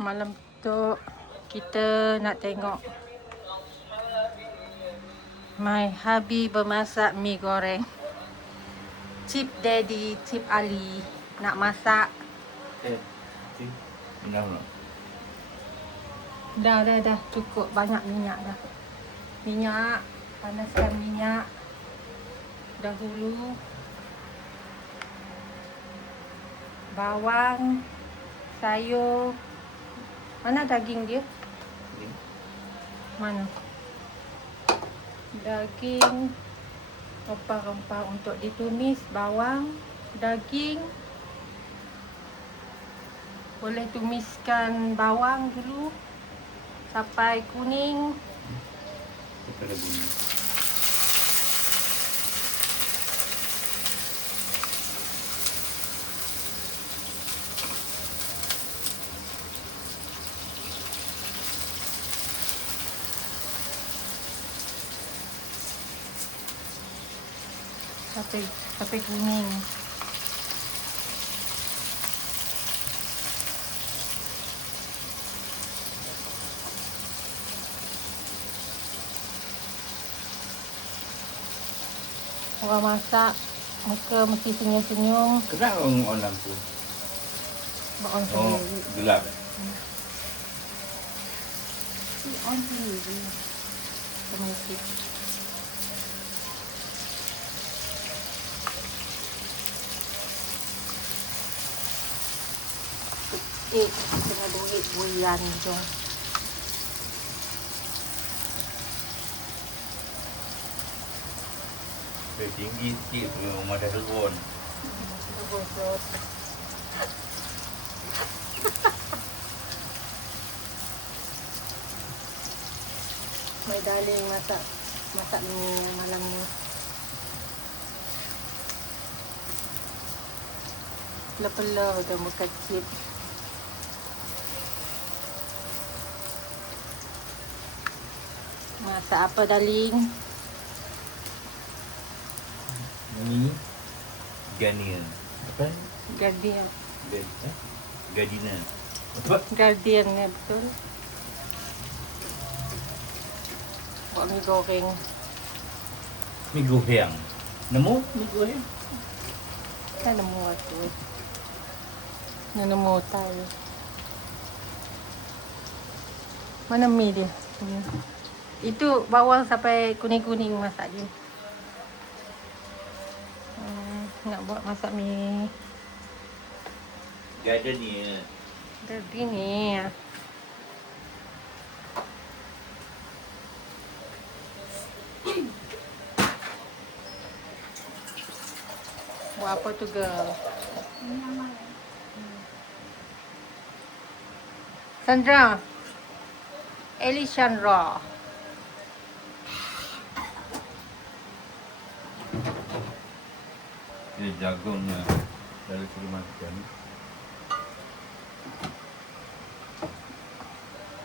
Malam tu kita nak tengok my hubby bermasak mi goreng. Cip Daddy, Cip Ali nak masak. Dah cukup banyak minyak dah. Minyak, panaskan minyak dahulu. Bawang, sayur. Mana daging dia? Mana? Daging, rempah-rempah untuk ditumis. Bawang, daging. Boleh tumiskan bawang dulu sampai kuning. Sampai kuning. Orang masak muka mesti senyum-senyum. Kenapa on lampu? On Oh, sendiri. gelap. On sendiri. Pemisik. Kena duit buian tu. Tinggi sikit punya rumah dah turun. Gosok. My darling masak ni malam ni. Pelah-pelah tu bukan chip. Masak apa darling? Ni Guardian. Apa? Guardian. Gardiner. Apa? Guardian ya betul. Buat mi goreng. Mi goreng. Nemu? Mi goreng. Kan nemu tu. Nemu tahu. Mana mi dia? Itu bawang sampai kuning-kuning masak dia. Nak buat masak mi Gardenia. Jadi ni. Buat apa tu girl? Sandra. Elishandra. Ini jagungnya. Lalu suruh makan.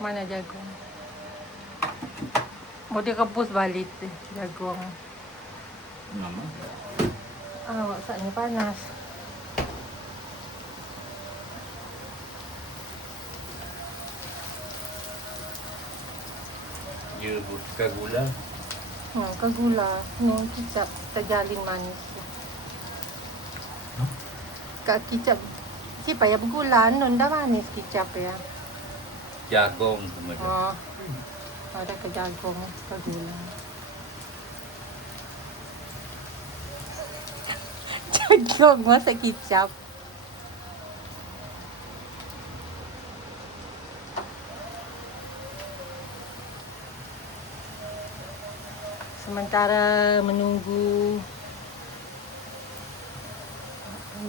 Mana jagung? Mau direbus balik tu jagung. Nama? Masaknya panas. Dia buka gula. Ke gula. No, kicap terjalin manis. Kak kicap. Si payah bergula. Non dah manis kicap ya. Jagung sama dia. Ada ke jagung ke gula. Jagung masak kicap. Sementara menunggu